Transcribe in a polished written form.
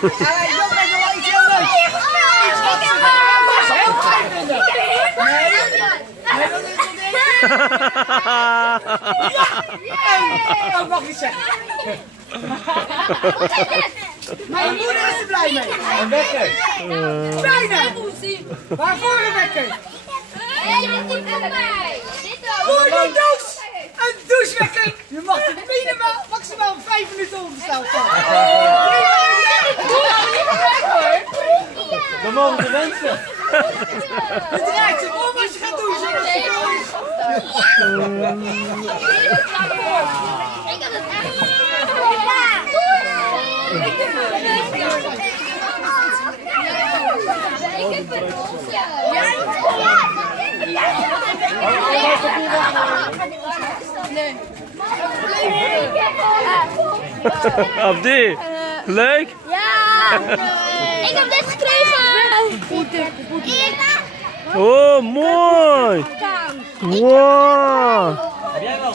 Jongens, nog wel iets heel leuks. Iets wat ze heel fijn vinden. Nee, dat is het niet. Ja! Oh, mag niet zeggen. Mijn moeder is er blij mee. Een wekker. Bijna. Waarvoor een wekker? Voor de douche. Een douchewekker. Je mag er minimaal, maximaal 5 minuten ongesteld zijn. We mogen de wensen. Het draait zich om als je gaat douchen. Dat is Ik had het echt. Abdi, leuk? Ja! Ik heb dit gekregen! Oh, mooi! Wow! Heb jij wel?